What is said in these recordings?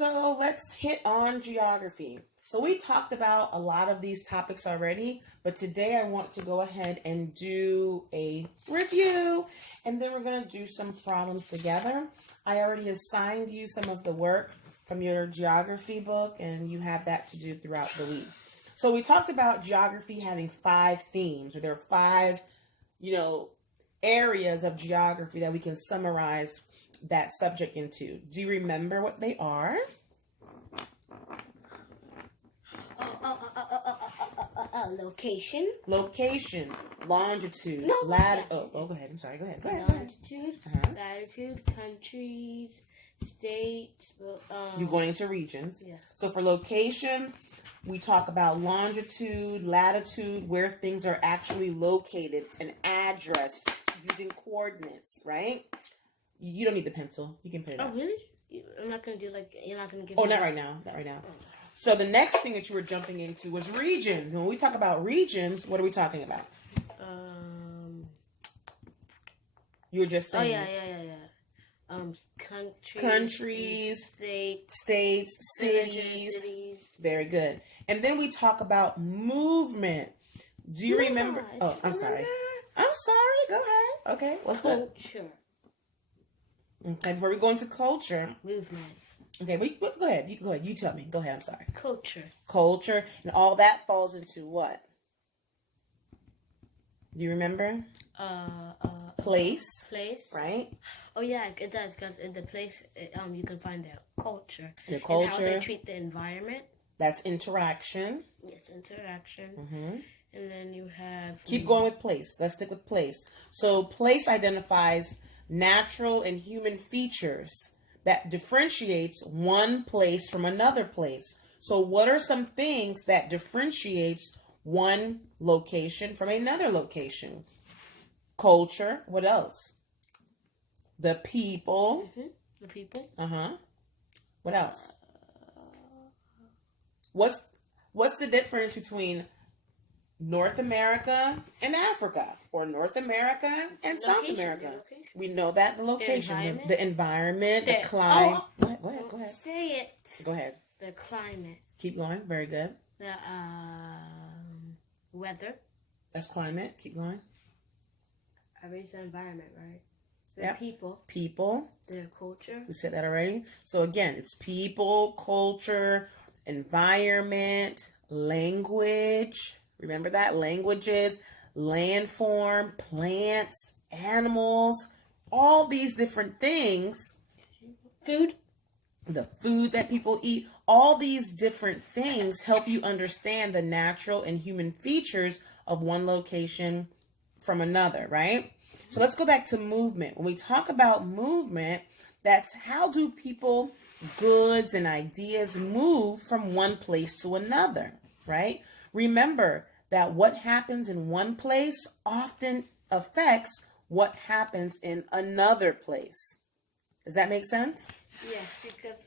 So let's hit on geography. So we talked about a lot of these topics already, but today I want to go ahead and do a review, and then we're going to do some problems together. I already assigned you some of the work from your geography book, and you have that to do throughout the week. So we talked about geography having 5 themes, or there are 5, areas of geography that we can summarize that subject into. Do you remember what they are? Location. Location, longitude, latitude. Go ahead. I'm sorry. Go ahead. Longitude, latitude, countries, states. You're going into regions. Yes. So for location, we talk about longitude, latitude, where things are actually located, an address using coordinates, right? You don't need the pencil. You can put it up. Oh, really? I'm not going to do you're not going to give me... Oh, not right now. Not right now. Oh. So the next thing that you were jumping into was regions. And when we talk about regions, what are we talking about? You were just saying... Oh, yeah. Countries, states, cities. Very good. And then we talk about movement. Do you remember? Oh, I'm sorry. Go ahead. Okay, what's that? Culture. Okay, before we go into culture. Movement. Okay, go ahead. You tell me. Go ahead, I'm sorry. Culture. And all that falls into what? Do you remember? Place. Right? Oh, yeah, it does. Because in the place, you can find their culture. The culture. And how they treat the environment. That's interaction. Yes, interaction. Mm-hmm. And then you have... Keep going with place. Let's stick with place. So place identifies natural and human features that differentiates one place from another place. So what are some things that differentiates one location from another location? Culture. What else? The people. Mm-hmm. The people. What else? What's the difference between North America and Africa, or North America and South America? We know that the location, the environment, the climate. Go ahead. Say it. Go ahead. The climate. Keep going. Very good. The weather. That's climate. Keep going. I raised the environment, right? Yep. People. Their culture. We said that already. So again, it's people, culture, environment, language. Remember that? Languages, landform, plants, animals, all these different things. Food. The food that people eat. All these different things help you understand the natural and human features of one location from another, right? So let's go back to movement. When we talk about movement, that's how do people, goods, and ideas move from one place to another, right? Remember that what happens in one place often affects what happens in another place. Does that make sense? Yes, because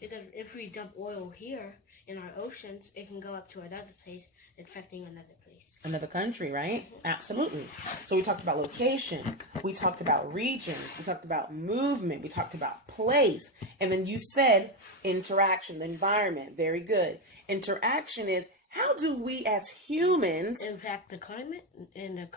if we dump oil here in our oceans, it can go up to another place, affecting another place. Another country, right? Absolutely. So we talked about location. We talked about regions. We talked about movement. We talked about place. And then you said interaction, the environment. Very good. Interaction is how do we as humans impact the climate and the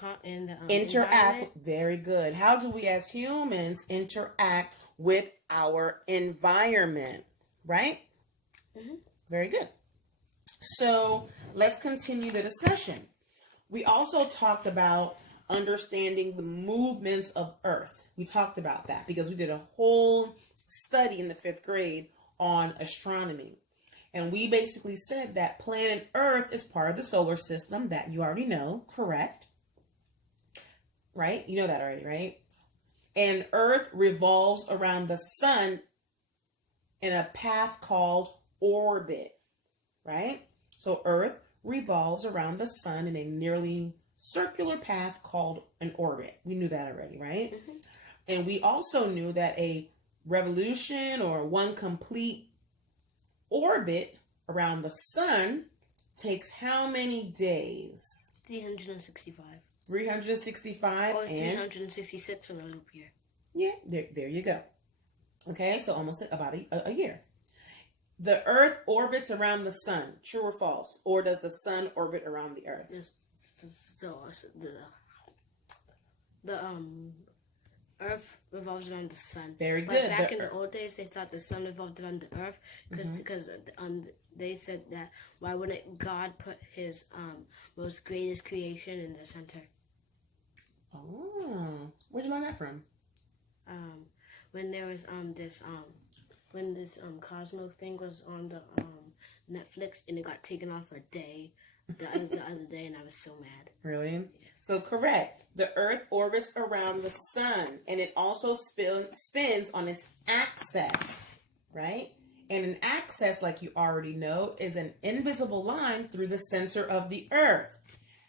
interact? Very good. How do we as humans interact with our environment? Right? Mm-hmm. Very good. So let's continue the discussion. We also talked about understanding the movements of Earth. We talked about that because we did a whole study in the 5th grade on astronomy. And we basically said that planet Earth is part of the solar system. That you already know, correct? Right? You know that already, right? And Earth revolves around the sun in a path called orbit, right? So Earth revolves around the sun in a nearly circular path called an orbit. We knew that already, right? Mm-hmm. And we also knew that a revolution or one complete orbit around the sun takes how many days? 365. 365 or and 366 in a loop year. Yeah, there you go. Okay, so almost about a year. The Earth orbits around the sun. True or false? Or does the sun orbit around the Earth? The Earth revolves around the sun. Very but good. Back in the old days, they thought the sun revolved around the Earth because they said that why wouldn't God put His most greatest creation in the center? Oh, where'd you learn that from? When there was when this Cosmo thing was on the Netflix and it got taken off a day. The other day, and I was so mad. Really? So correct. The Earth orbits around the sun, and it also spins on its axis, right? And an axis, like you already know, is an invisible line through the center of the Earth.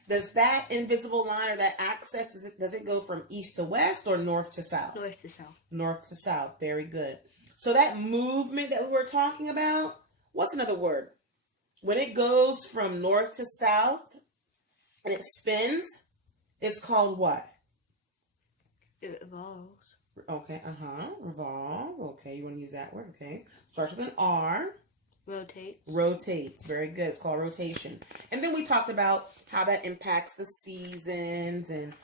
Does that invisible line or that axis, does it go from east to west or north to south? North to south. North to south. Very good. So that movement that we were talking about, what's another word? When it goes from north to south and it spins, it's called what? It evolves. Okay, revolve. Okay, you want to use that word? Okay. Starts with an R. Rotate. Rotates. Very good. It's called rotation. And then we talked about how that impacts the seasons and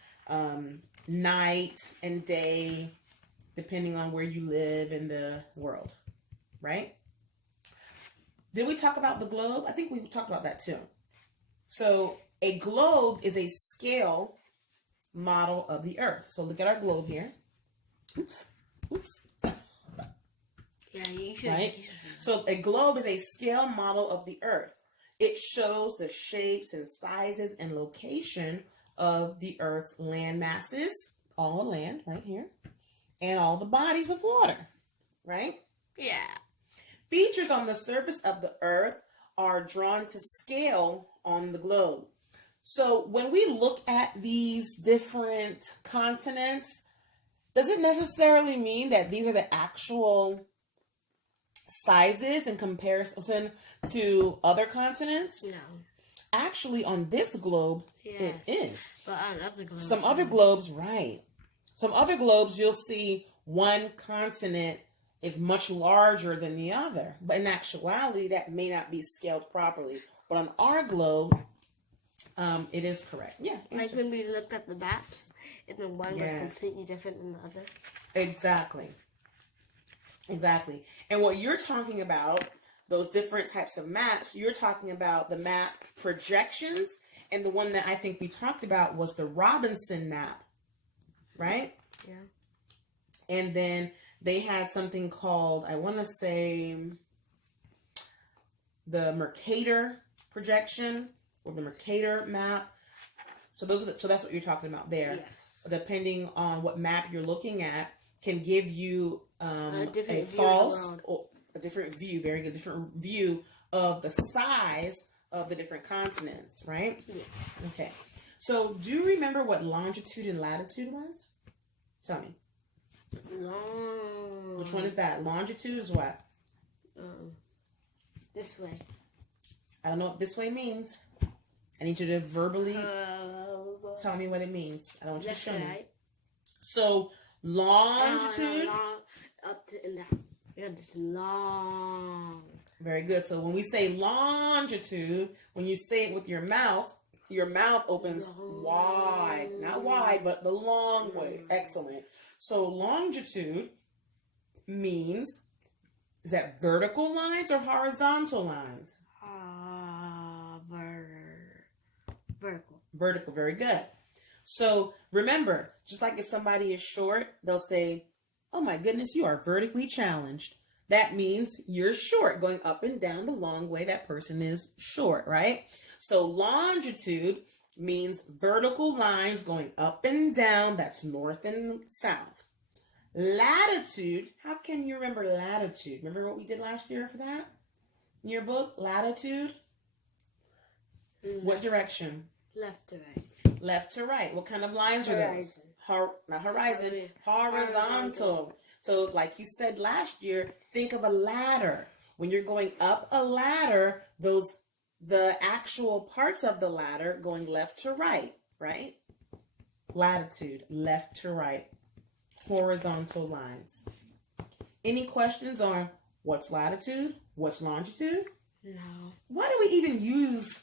night and day, depending on where you live in the world, right? Did we talk about the globe? I think we talked about that too. So a globe is a scale model of the Earth. So look at our globe here. Oops. Yeah, you should. Right? So a globe is a scale model of the Earth. It shows the shapes and sizes and location of the Earth's land masses, all the land right here, and all the bodies of water, right? Yeah. Features on the surface of the Earth are drawn to scale on the globe. So when we look at these different continents, does it necessarily mean that these are the actual sizes in comparison to other continents? No. Actually, on this globe, it is. But on other globes. Some other globes, right. Some other globes, you'll see one continent is much larger than the other. But in actuality, that may not be scaled properly. But on our globe, it is correct. Yeah. Like when we looked at the maps, and then one was completely different than the other. Exactly. And what you're talking about, those different types of maps, you're talking about the map projections. And the one that I think we talked about was the Robinson map, right? Yeah. And then they had something called, I want to say, the Mercator Projection or the Mercator map. So that's what you're talking about there. Yes. Depending on what map you're looking at, can give you a different view, very good, different view of the size of the different continents, right? Yeah. Okay. So do you remember what longitude and latitude was? Tell me. Which one is that? Longitude is what? This way. I don't know what this way means. I need you to verbally tell me what it means. I don't want you to show me. Right. So longitude. Up to and down. Yeah, just long. Very good. So when we say longitude, when you say it with your mouth opens wide. Not wide, but the long way. Excellent. So longitude means, is that vertical lines or horizontal lines? Vertical. Vertical. Very good. So remember, just like if somebody is short, they'll say, oh my goodness, you are vertically challenged. That means you're short, going up and down the long way that person is short, right? So longitude means vertical lines going up and down. That's north and south. Latitude, how can you remember latitude? Remember what we did last year for that? In your book, latitude? What direction? Left to right. Left to right. What kind of lines are those? Not horizon. Horizontal. So like you said last year, think of a ladder. When you're going up a ladder, the actual parts of the ladder going left to right, right? Latitude, left to right. Horizontal lines. Any questions on What's latitude? What's longitude? No. Why do we even use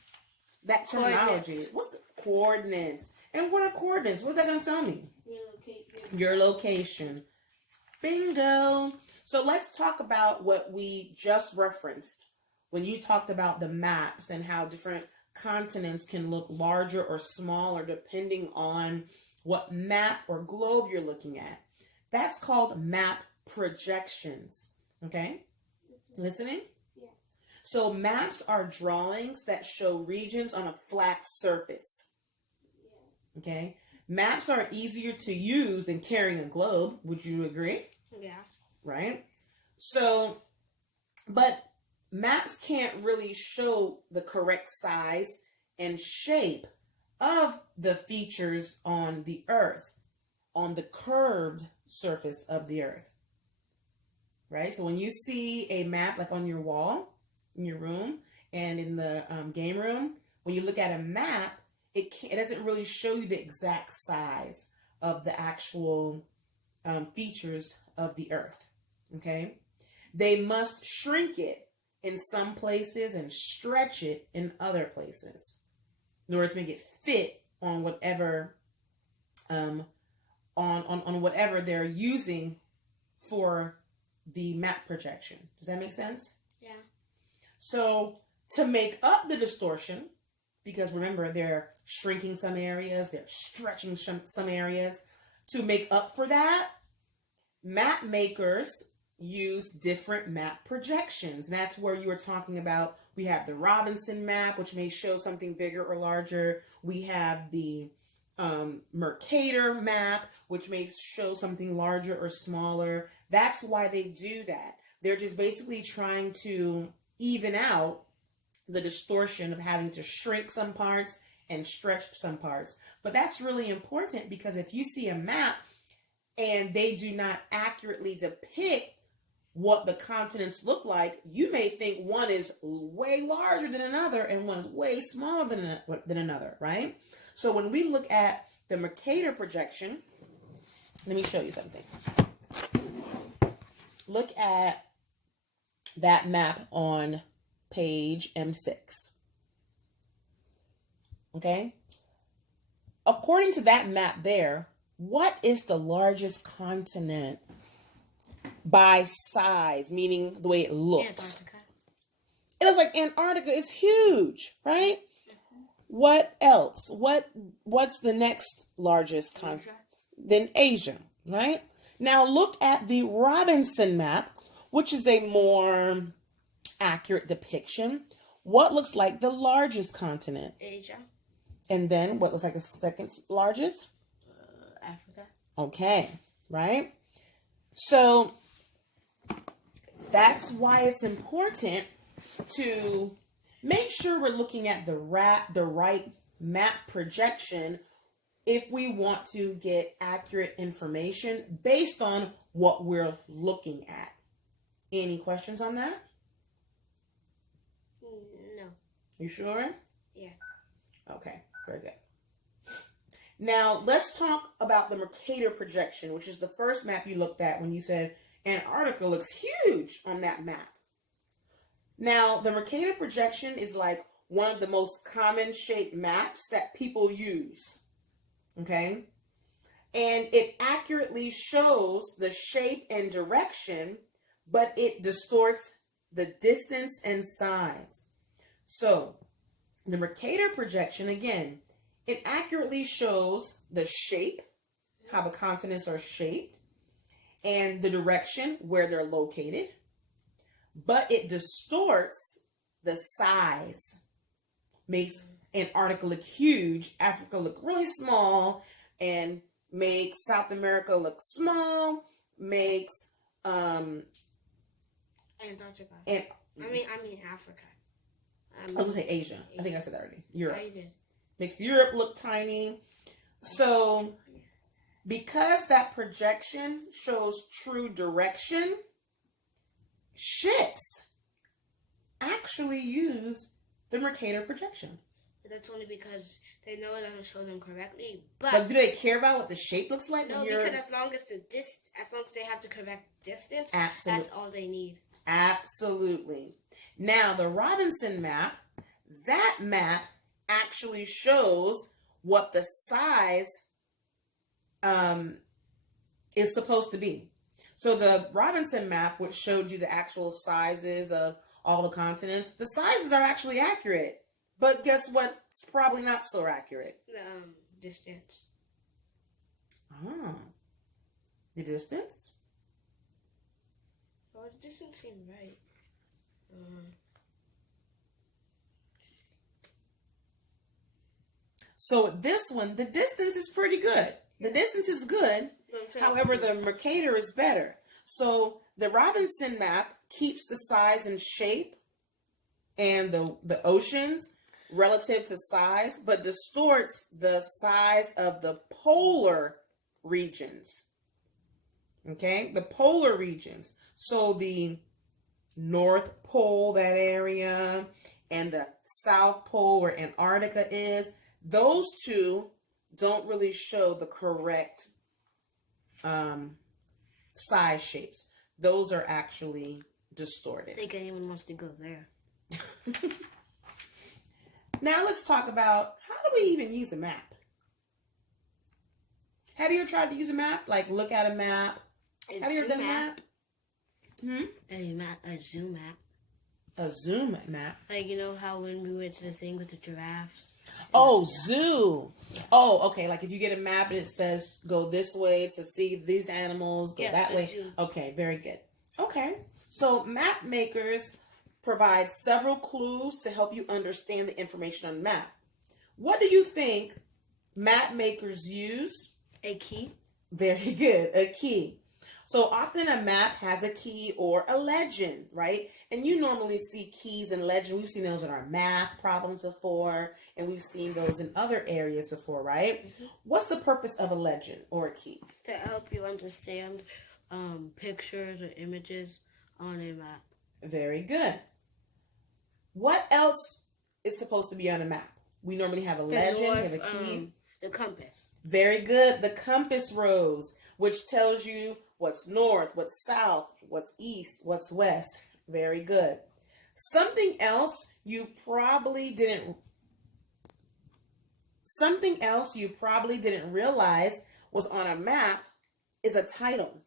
that terminology? Coordinates. What's the coordinates? And what are coordinates? What's that going to tell me? Your location. Bingo. So let's talk about what we just referenced when you talked about the maps and how different continents can look larger or smaller depending on what map or globe you're looking at. That's called map projections. Okay? Listening? Yeah. So maps are drawings that show regions on a flat surface. Okay? Maps are easier to use than carrying a globe. Would you agree? Yeah. Right? So, but maps can't really show the correct size and shape of the features on the Earth, on the curved surface of the Earth. Right? So when you see a map like on your wall, in your room, and in the game room, when you look at a map, it doesn't really show you the exact size of the actual features of the Earth. Okay? They must shrink it in some places and stretch it in other places in order to make it fit on whatever on whatever they're using for the map projection. Does that make sense? Yeah. So to make up the distortion, because remember they're shrinking some areas, they're stretching some areas, to make up for that, map makers use different map projections. And that's where you were talking about, we have the Robinson map, which may show something bigger or larger. We have the Mercator map, which may show something larger or smaller. That's why they do that. They're just basically trying to even out the distortion of having to shrink some parts and stretch some parts. But that's really important, because if you see a map and they do not accurately depict what the continents look like, you may think one is way larger than another and one is way smaller than another, right? So when we look at the Mercator projection, let me show you something. Look at that map on page M6. Okay? According to that map there, what is the largest continent by size, meaning the way it looks? Antarctica. It looks like Antarctica is huge, right? What else? What's the next largest continent? Then Asia, right? Now look at the Robinson map, which is a more accurate depiction. What looks like the largest continent? Asia. And then what looks like the second largest? Africa. Okay, right? So that's why it's important to make sure we're looking at the right map projection if we want to get accurate information based on what we're looking at. Any questions on that? No. You sure? Yeah. Okay, very good. Now, let's talk about the Mercator projection, which is the first map you looked at when you said Antarctica looks huge on that map. Now, the Mercator projection is like one of the most common shaped maps that people use. Okay? And it accurately shows the shape and direction, but it distorts the distance and size. So, the Mercator projection, again, it accurately shows the shape, how the continents are shaped, and the direction where they're located, but it distorts the size, makes Antarctica look huge, Africa look really small, and makes South America look small, makes Antarctica. and I mean Africa. I was gonna say Asia. I think I said that already. Europe. I did. Makes Europe look tiny. So because that projection shows true direction, ships actually use the Mercator projection. That's only because they know it doesn't show them correctly. But do they care about what the shape looks like? No, because as long as they have the correct distance, Absolutely. that's all they need. Absolutely. Now, the Robinson map, that map actually shows what the size is supposed to be. So the Robinson map, which showed you the actual sizes of all the continents, the sizes are actually accurate. But guess what's probably not so accurate? The distance. Ah, the distance? Well, the distance seemed right. So this one, the distance is pretty good. The distance is good. However, the Mercator is better. So the Robinson map keeps the size and shape and the oceans relative to size, but distorts the size of the polar regions. Okay, the polar regions. So the North Pole, that area, and the South Pole where Antarctica is, those two don't really show the correct size shapes. Those are actually distorted. I think anyone wants to go there. Now let's talk about, how do we even use a map? Have you ever tried to use a map? Like look at a map? Have you ever done that? A zoom map. A zoom map? Like, you know how when we went to the thing with the giraffes? Oh, zoo. Oh, okay. Like if you get a map and it says go this way to see these animals, go that way. Zoo. Okay, very good. Okay. So map makers provide several clues to help you understand the information on the map. What do you think map makers use? A key. Very good. A key. So often a map has a key or a legend, right? And you normally see keys and legend. We've seen those in our math problems before, and we've seen those in other areas before, right? Mm-hmm. What's the purpose of a legend or a key? To help you understand pictures or images on a map. Very good. What else is supposed to be on a map? We normally have a legend, we have a key. The compass. Very good. The compass rose, which tells you what's north, what's south, what's east, what's west. Very good. Something else you probably didn't realize was on a map is a title.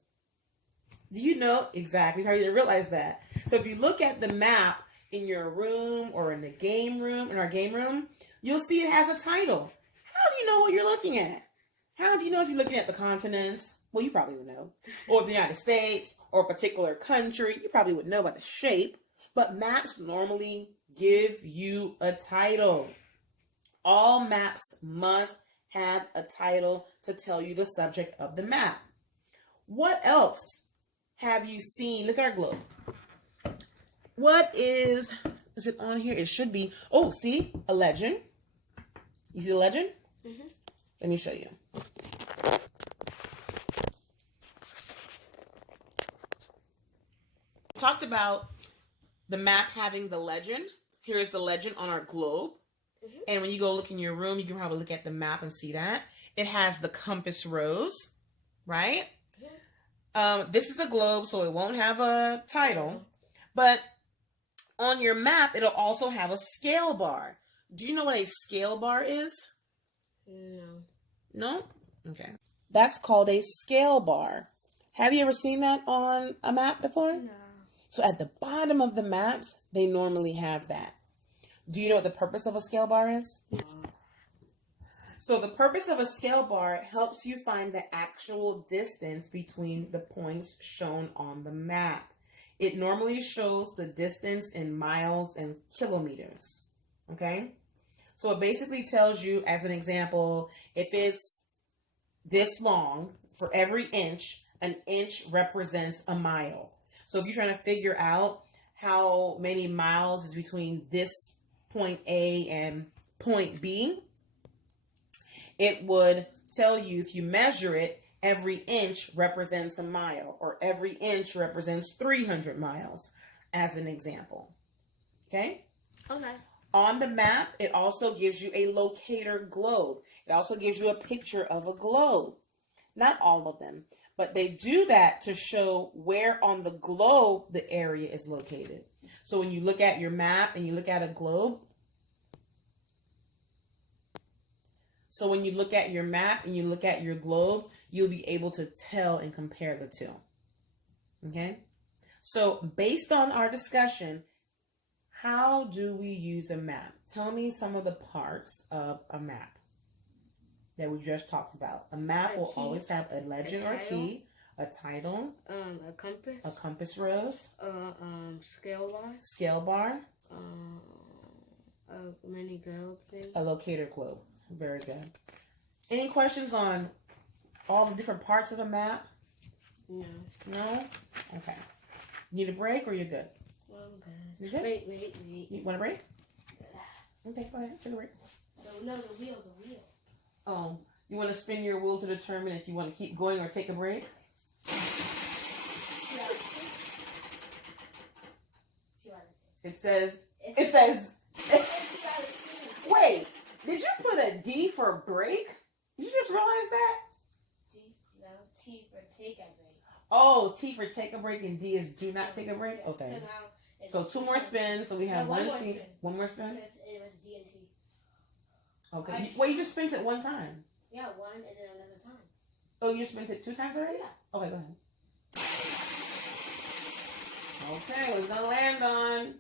Do you know exactly how you didn't realize that? So if you look at the map in your room or in the game room, in our game room, you'll see it has a title. How do you know what you're looking at? How do you know if you're looking at the continents? Well, you probably would know. Or the United States or a particular country. You probably would know by the shape. But maps normally give you a title. All maps must have a title to tell you the subject of the map. What else have you seen? Look at our globe. What is it on here? It should be, oh, see, a legend. You see the legend? Mm-hmm. Let me show you. Talked about the map having the legend. Here's the legend on our globe. Mm-hmm. And when you go look in your room, you can probably look at the map and see that. It has the compass rose, right? Mm-hmm. This is a globe, so it won't have a title. Mm-hmm. But on your map, it'll also have a scale bar. Do you know what a scale bar is? No. No? Okay. That's called a scale bar. Have you ever seen that on a map before? No. So at the bottom of the maps, they normally have that. Do you know what the purpose of a scale bar is? No. So the purpose of a scale bar helps you find the actual distance between the points shown on the map. It normally shows the distance in miles and kilometers. Okay? So it basically tells you, as an example, if it's this long, for every inch, an inch represents a mile. So if you're trying to figure out how many miles is between this point A and point B, it would tell you, if you measure it, every inch represents a mile, or every inch represents 300 miles, as an example. Okay? Okay. On the map, it also gives you a locator globe. It also gives you a picture of a globe. Not all of them, But they do that to show where on the globe the area is located. So when you look at your map and you look at a globe, you'll be able to tell and compare the two. Okay? So based on our discussion, how do we use a map? Tell me some of the parts of a map that we just talked about. A map will always have a legend or key, a title, a compass rose, scale bar, a mini globe thing, a locator globe. Very good. Any questions on all the different parts of a map? No. No? Okay. Need a break or you're good? Okay. You good? Wait. You want a break? Okay, go ahead. Take a break. No, the wheel. Oh, you want to spin your wheel to determine if you want to keep going or take a break? It says, wait, did you put a D for break? Did you just realize that? T for take a break. Oh, T for take a break and D is do not take a break? Okay. So 2 more spins. So we have one T. Spin. One more spin? It was D and T. Okay. Well, you just spent it one time. Yeah, one and then another time. Oh, you spent it 2 times already? Yeah. Okay, go ahead. Okay, we're going to land on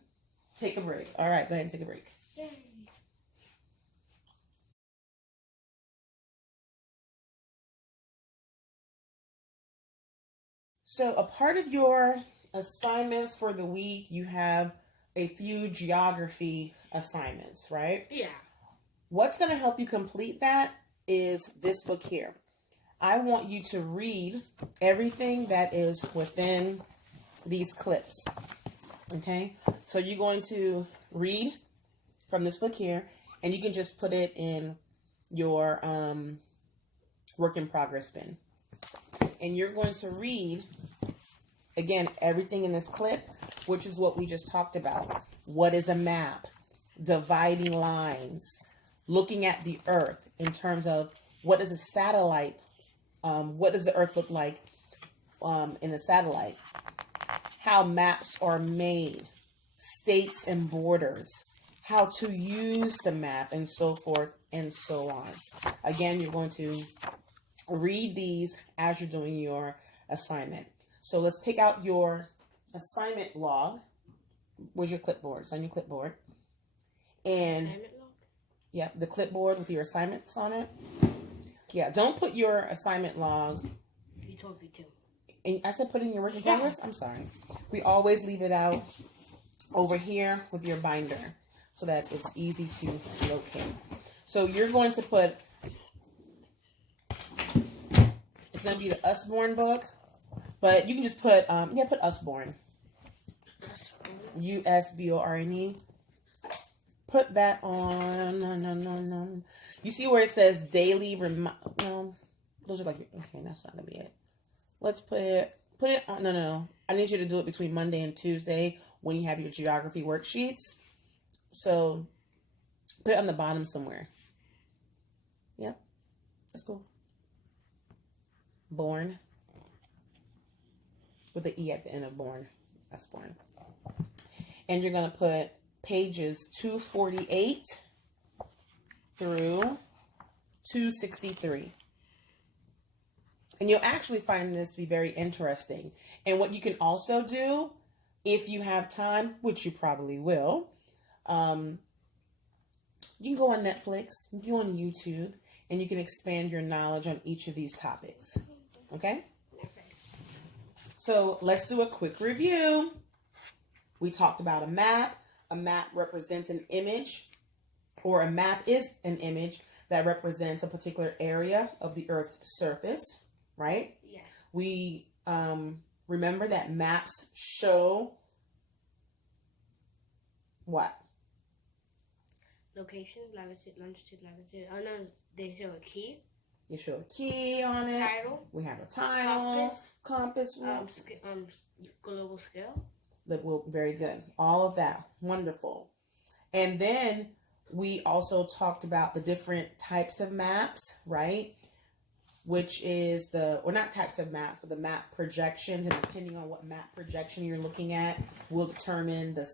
take a break. All right, go ahead and take a break. Yay. So a part of your assignments for the week, you have a few geography assignments, right? Yeah. What's going to help you complete that is this book here. I want you to read everything that is within these clips. Okay? So you're going to read from this book here, and you can just put it in your work in progress bin. And you're going to read, again, everything in this clip, which is what we just talked about. What is a map? Dividing lines. Looking at the Earth in terms of what is a satellite, what does the Earth look like in a satellite? How maps are made, states and borders, how to use the map, and so forth and so on. Again, you're going to read these as you're doing your assignment. So let's take out your assignment log. Where's your clipboard? It's on your clipboard. And yeah, the clipboard with your assignments on it. Yeah, don't put your assignment log. You told me to. And I said put in your work in progress? I'm sorry. We always leave it out over here with your binder so that it's easy to locate. So you're going to put, it's going to be the Usborne book, but you can just put, put Usborne. Usborne. Put that on, no. You see where it says daily no, those are like, okay, that's not going to be it. Let's put it on, no. I need you to do it between Monday and Tuesday when you have your geography worksheets. So put it on the bottom somewhere. Yep, that's cool. Born. With the E at the end of born. That's born. And you're going to put pages 248 through 263. And you'll actually find this to be very interesting. And what you can also do, if you have time, which you probably will, you can go on Netflix, you can go on YouTube, and you can expand your knowledge on each of these topics. Okay? So let's do a quick review. We talked about a map. A map represents an image, or a map is an image that represents a particular area of the Earth's surface, right? Yeah. We remember that maps show what? Location, latitude, longitude, latitude. Oh no, they show a key. You show a key on it. Title. We have a title. Compass. Global scale. Very good. All of that. Wonderful. And then we also talked about the different types of maps, right? which is or not types of maps, but the map projections. And depending on what map projection you're looking at, will determine the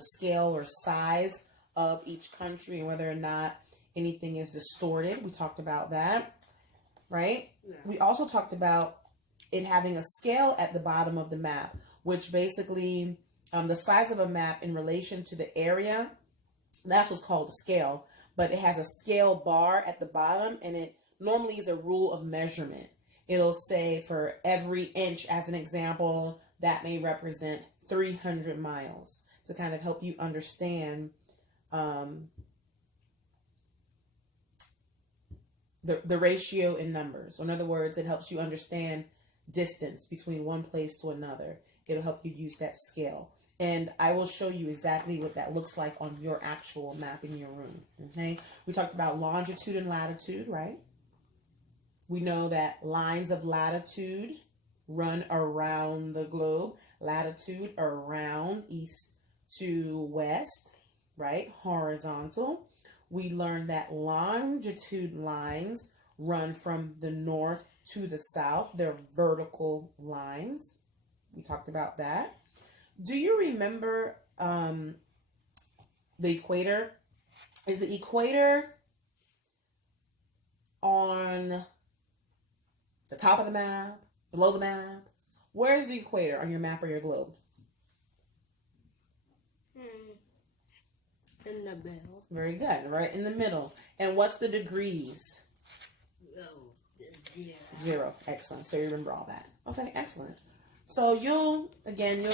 scale or size of each country and whether or not anything is distorted. We talked about that, right? Yeah. We also talked about it having a scale at the bottom of the map, which basically the size of a map in relation to the area, that's what's called a scale. But it has a scale bar at the bottom, and it normally is a rule of measurement. It'll say for every inch, as an example, that may represent 300 miles to kind of help you understand the ratio in numbers. So in other words, it helps you understand distance between one place to another. It'll help you use that scale. And I will show you exactly what that looks like on your actual map in your room. Okay. We talked about longitude and latitude, right? We know that lines of latitude run around the globe. Latitude around east to west, right? Horizontal. We learned that longitude lines run from the north to the south. They're vertical lines. We talked about that. Do you remember the equator? Is the equator on the top of the map, below the map? Where's the equator on your map or your globe? In the middle. Very good, right in the middle. And what's the degrees? Oh, 0. 0. Excellent. So you remember all that. Okay, excellent. So you'll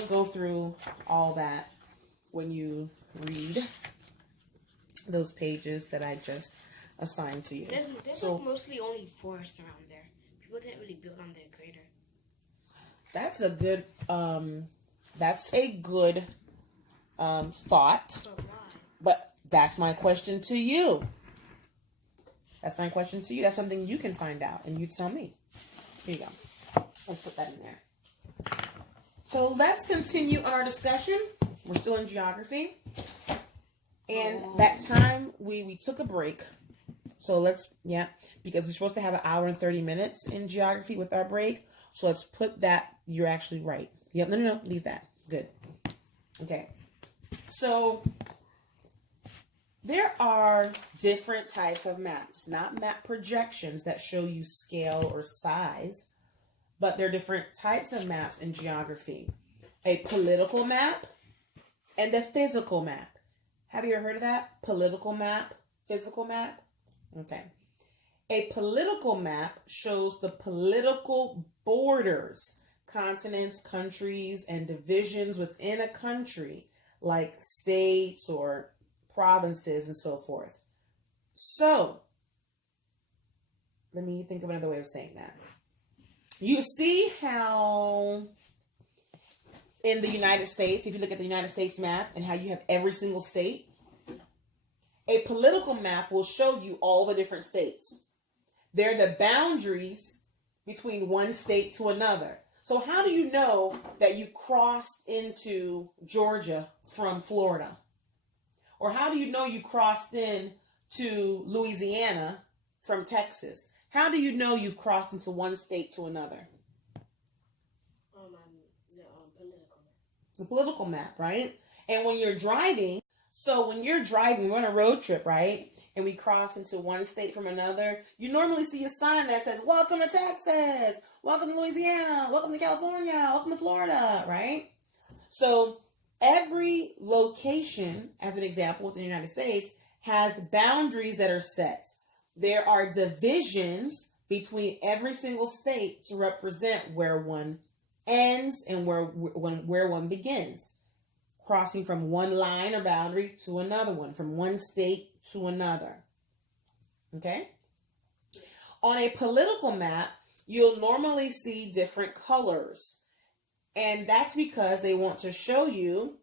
go through all that when you read those pages that I just assigned to you. There's So like mostly only forest around there. People didn't really build on the equator. that's a good thought. But why? But that's my question to you. That's my question to you. That's something you can find out and you tell me. Here you go. Let's put that in there. So let's continue our discussion. We're still in geography. And that time we took a break. So because we're supposed to have an hour and 30 minutes in geography with our break. So let's put that, you're actually right. Yep, no, leave that. Good. Okay. So there are different types of maps, not map projections that show you scale or size, but there are different types of maps in geography. A political map and a physical map. Have you ever heard of that? Political map, physical map? Okay. A political map shows the political borders, continents, countries, and divisions within a country, like states or provinces and so forth. So, let me think of another way of saying that. You see how in the United States, if you look at the United States map and how you have every single state, a political map will show you all the different states. They're the boundaries between one state to another. So how do you know that you crossed into Georgia from Florida? Or how do you know you crossed into Louisiana from Texas? How do you know you've crossed into one state to another? The political map, right? And when you're driving, we're on a road trip, right? And we cross into one state from another, you normally see a sign that says, welcome to Texas, welcome to Louisiana, welcome to California, welcome to Florida, right? So every location, as an example, within the United States, has boundaries that are set. There are divisions between every single state to represent where one ends and where one begins. Crossing from one line or boundary to another one, from one state to another. Okay? On a political map, you'll normally see different colors. And that's because they want to show you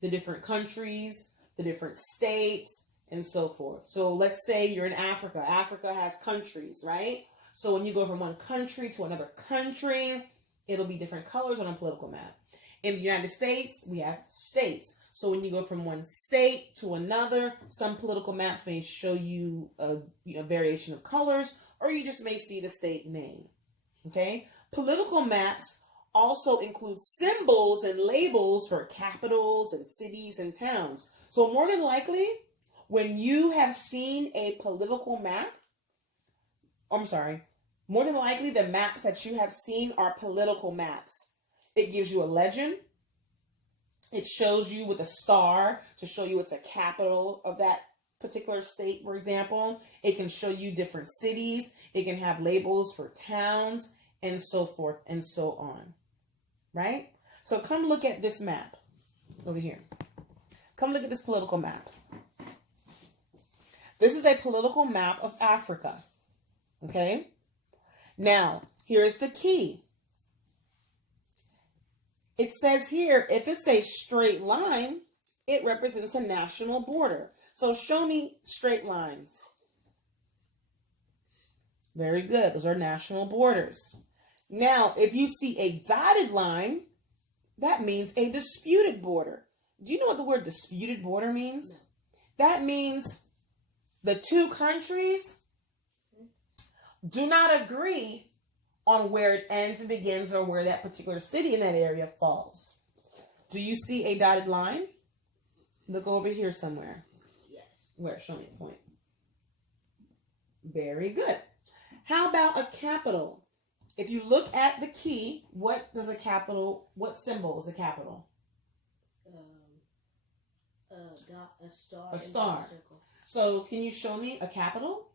the different countries, the different states, and so forth. So let's say you're in Africa. Africa has countries, right? So when you go from one country to another country, it'll be different colors on a political map. In the United States, we have states. So when you go from one state to another, some political maps may show you a variation of colors, or you just may see the state name. Okay? Political maps also include symbols and labels for capitals and cities and towns. So more than likely, when you have seen a political map, more than likely the maps that you have seen are political maps. It gives you a legend. It shows you with a star to show you it's a capital of that particular state, for example. It can show you different cities. It can have labels for towns and so forth and so on. Right? So come look at this map over here. Come look at this political map. This is a political map of Africa. Okay? Now, here's the key. It says here, if it's a straight line, it represents a national border. So show me straight lines. Very good. Those are national borders. Now, if you see a dotted line, that means a disputed border. Do you know what the word disputed border means? No. That means the two countries do not agree on where it ends and begins or where that particular city in that area falls. Do you see a dotted line? Look over here somewhere. Yes. Where? Show me a point. Very good. How about a capital? If you look at the key, what symbol is a capital? A star. A star. A circle. So can you show me a capital?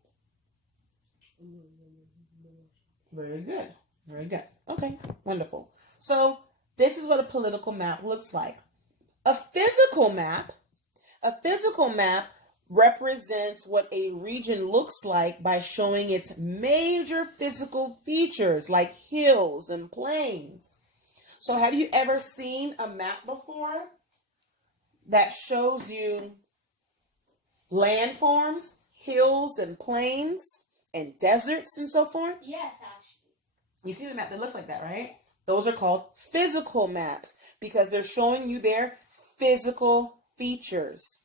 Very good. Very good. Okay, wonderful. So this is what a political map looks like. A physical map represents what a region looks like by showing its major physical features like hills and plains. So have you ever seen a map before that shows you landforms, hills and plains and deserts and so forth? Yes, actually. You see the map that looks like that, right? Those are called physical maps because they're showing you their physical features.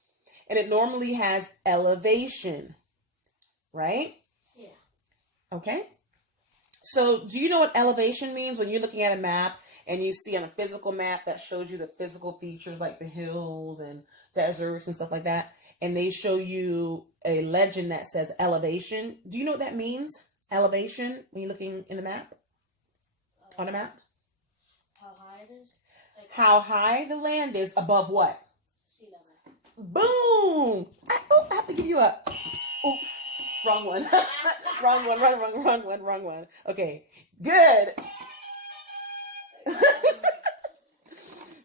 And it normally has elevation, right? Yeah. Okay. So do you know what elevation means when you're looking at a map and you see on a physical map that shows you the physical features like the hills and deserts and stuff like that, and they show you a legend that says elevation? Do you know what that means? Elevation when you're looking in the map? On a map? How high it is? How high the land is above what? Sea level. Boom! I have to give you a... Oops. Wrong one. Wrong one. Okay. Good.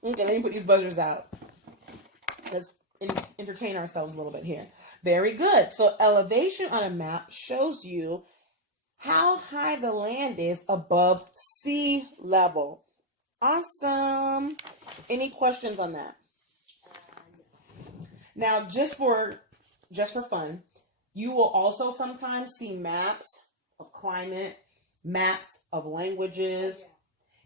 Okay, let me put these buzzers out. Let's entertain ourselves a little bit here. Very good. So elevation on a map shows you how high the land is above sea level. Awesome. Any questions on that? Now, just for fun, you will also sometimes see maps of climate, maps of languages,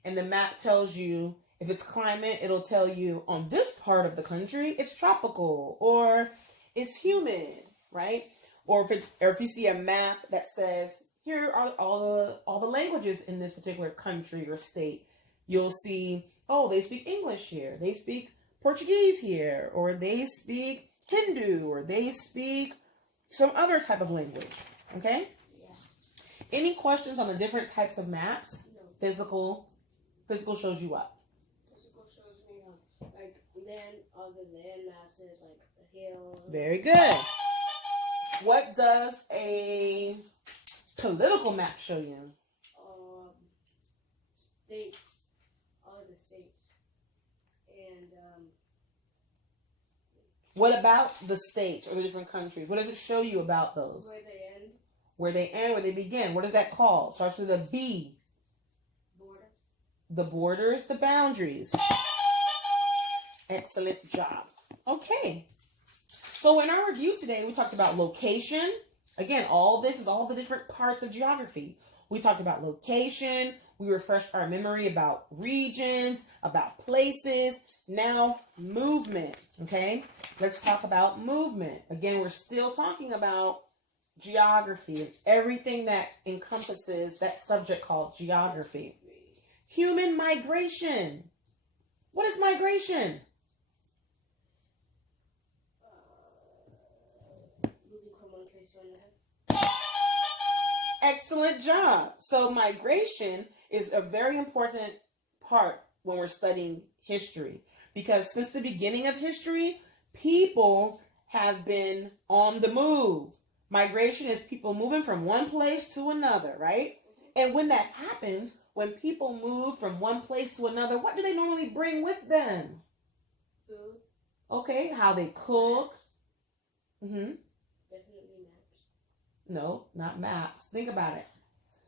and the map tells you if it's climate, it'll tell you on this part of the country it's tropical or it's humid, right? Or if you see a map that says here are all the languages in this particular country or state, you'll see, oh, they speak English here, they speak Portuguese here, or they speak Hindu, or they speak some other type of language. Okay? Yeah. Any questions on the different types of maps? No. Physical shows you what? Physical shows me like land, all the land masses, like the hill. Very good. What does a political map show you? States, all the states, and what about the states or the different countries? What does it show you about those? where they end. Where they end, where they begin. What is that called? Starts with a B. Border. The borders, the boundaries. Excellent job. Okay. So in our review today, we talked about location. Again, all this is all the different parts of geography. We talked about location. We refreshed our memory about regions, about places. Now, movement, okay? Let's talk about movement. Again, we're still talking about geography, everything that encompasses that subject called geography. Human migration. What is migration? Moving from one place to another. Excellent job. So migration is a very important part when we're studying history, because since the beginning of history, people have been on the move. Migration is people moving from one place to another, right? And when that happens, when people move from one place to another, what do they normally bring with them? Food. Okay, how they cook. Definitely maps. No, not maps. Think about it.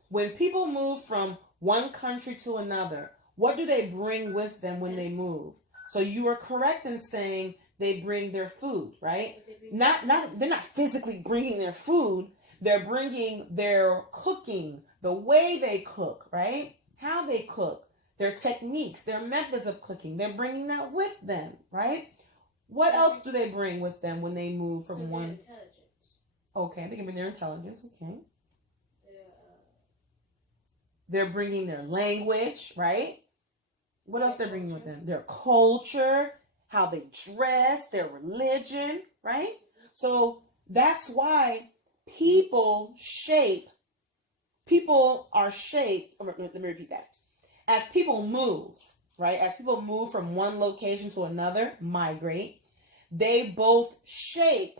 When people move from one country to another, what do they bring with them when they move? So you are correct in saying they bring their food, right? They're not physically bringing their food. They're bringing their cooking, the way they cook, right? How they cook, their techniques, their methods of cooking. They're bringing that with them, right? What else do they bring with them when they move from one? Intelligence. Okay, they can bring their intelligence. Okay. They're bringing their language, right? What else they're bringing with them? Their culture, how they dress, their religion, right? So that's why people are shaped. Let me repeat that. As people move, right? As people move from one location to another, migrate, they both shape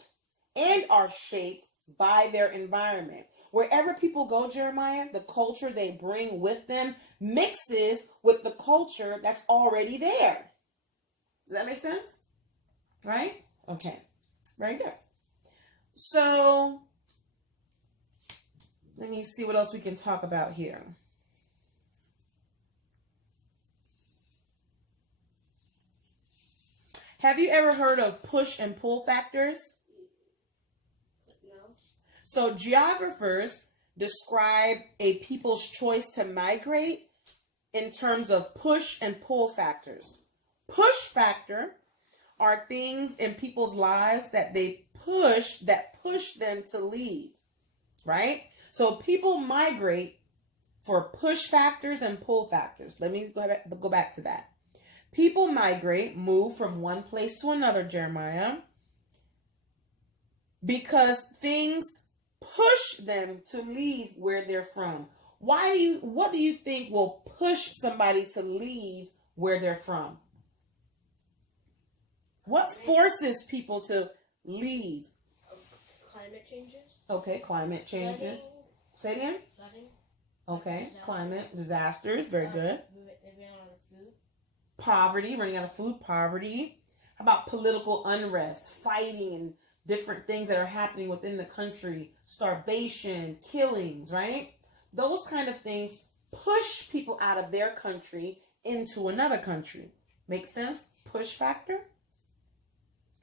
and are shaped by their environment. Wherever people go, Jeremiah, the culture they bring with them mixes with the culture that's already there. Does that make sense? Right? Okay. Very good. So, let me see what else we can talk about here. Have you ever heard of push and pull factors? So geographers describe a people's choice to migrate in terms of push and pull factors. Push factor are things in people's lives that push them to leave, right? So people migrate for push factors and pull factors. Let me go back to that. People migrate, move from one place to another, Jeremiah, because things push them to leave where they're from. What do you think will push somebody to leave where they're from? What forces people to leave? Climate changes. Okay, climate changes. Say it again. Flooding. Okay, climate disasters. Very good. They ran out of food. Poverty, running out of food, poverty. How about political unrest, fighting, and different things that are happening within the country, starvation, killings, right? Those kind of things push people out of their country into another country. Make sense? Push factor,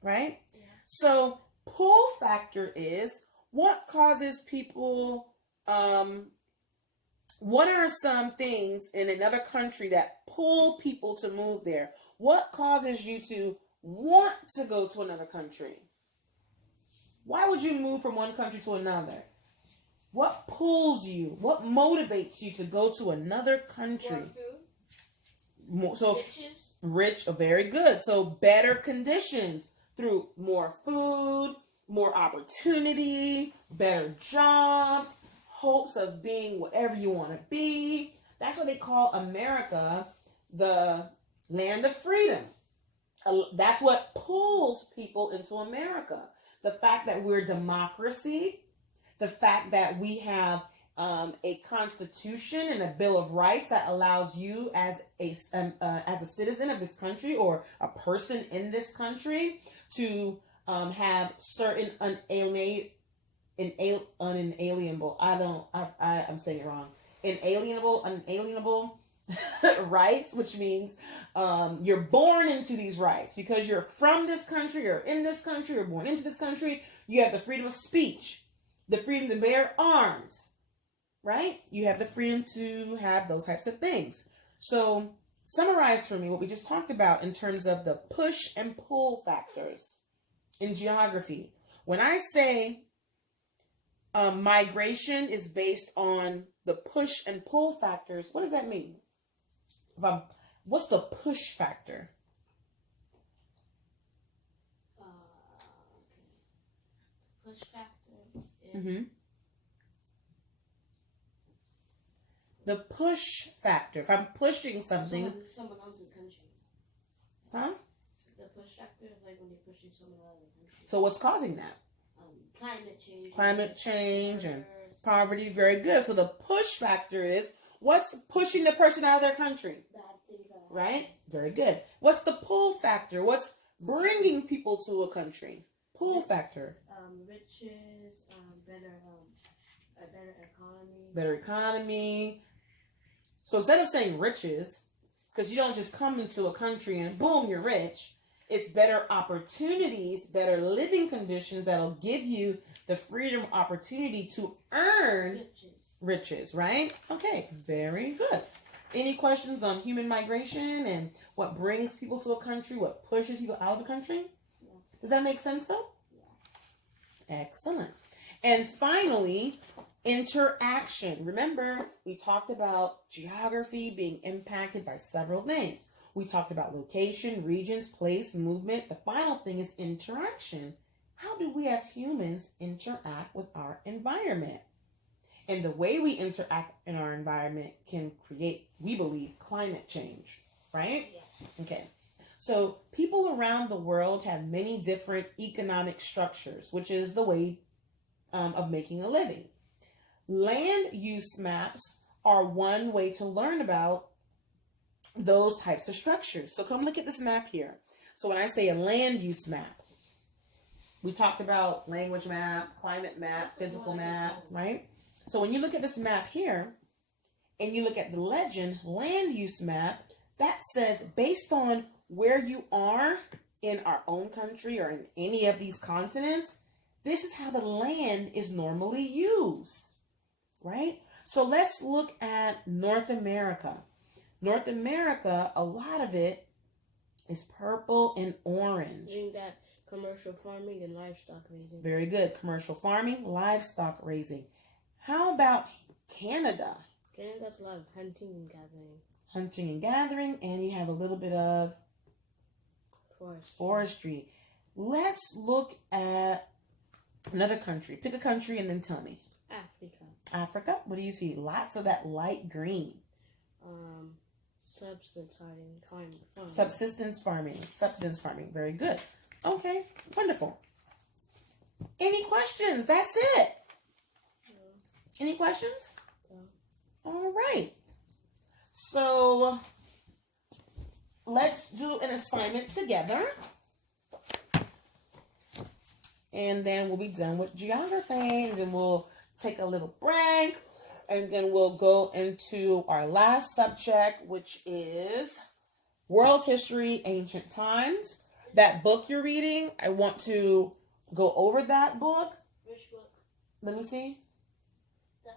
right? Yeah. So pull factor is what causes people, what are some things in another country that pull people to move there? What causes you to want to go to another country? Why would you move from one country to another? What pulls you? What motivates you to go to another country? More food. So Riches. Rich, very good. So better conditions through more food, more opportunity, better jobs, hopes of being whatever you want to be. That's what they call America, the land of freedom. That's what pulls people into America. The fact that we're democracy, the fact that we have a constitution and a bill of rights that allows you as a citizen of this country or a person in this country to have certain unalienable. I'm saying it wrong. Unalienable rights, which means you're born into these rights because you're from this country, you're in this country, you're born into this country. You have the freedom of speech, the freedom to bear arms, right? You have the freedom to have those types of things. So summarize for me what we just talked about in terms of the push and pull factors in geography. When I say migration is based on the push and pull factors, what does that mean? What's the push factor? Push factor. Mm-hmm. The push factor. If I'm pushing something. Someone else's country. Huh? So the push factor is like when you're pushing someone else's country. So what's causing that? Climate change. Climate change and poverty. Very good. So the push factor is what's pushing the person out of their country? Bad things are happening. Right? Very good. What's the pull factor? What's bringing people to a country? Pull factor. Riches, a better economy. Better economy. So instead of saying riches, because you don't just come into a country and boom, you're rich. It's better opportunities, better living conditions that'll give you the freedom, opportunity to earn riches, right? Okay, very good. Any questions on human migration and what brings people to a country, what pushes people out of the country? Yeah. Does that make sense though? Yeah. Excellent. And finally, interaction. Remember, we talked about geography being impacted by several things. We talked about location, regions, place, movement. The final thing is interaction. How do we as humans interact with our environment? And the way we interact in our environment can create, we believe, climate change, right? Yes. Okay. So people around the world have many different economic structures, which is the way of making a living. Land use maps are one way to learn about those types of structures. So come look at this map here. So when I say a land use map, we talked about language map, climate map, physical map, right? So when you look at this map here and you look at the legend land use map, that says based on where you are in our own country or in any of these continents, this is how the land is normally used, right? So let's look at North America. North America, a lot of it is purple and orange. Doing that commercial farming and livestock raising. Very good. Commercial farming, livestock raising. How about Canada? Canada's a lot of hunting and gathering. Hunting and gathering, and you have a little bit of forestry. Let's look at another country. Pick a country and then tell me. Africa. Africa? What do you see? Lots of that light green. Subsistence farming. Very good. Okay, wonderful. Any questions? That's it. No. Any questions? No. All right. So let's do an assignment together. And then we'll be done with geography. And then we'll take a little break. And then we'll go into our last subject, which is World History, Ancient Times. That book you're reading, I want to go over that book. Which book? Let me see. The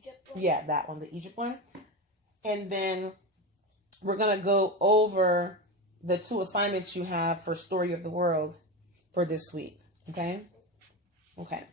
Egypt book? Yeah, that one, the Egypt one. And then we're going to go over the 2 assignments you have for Story of the World for this week. Okay? Okay.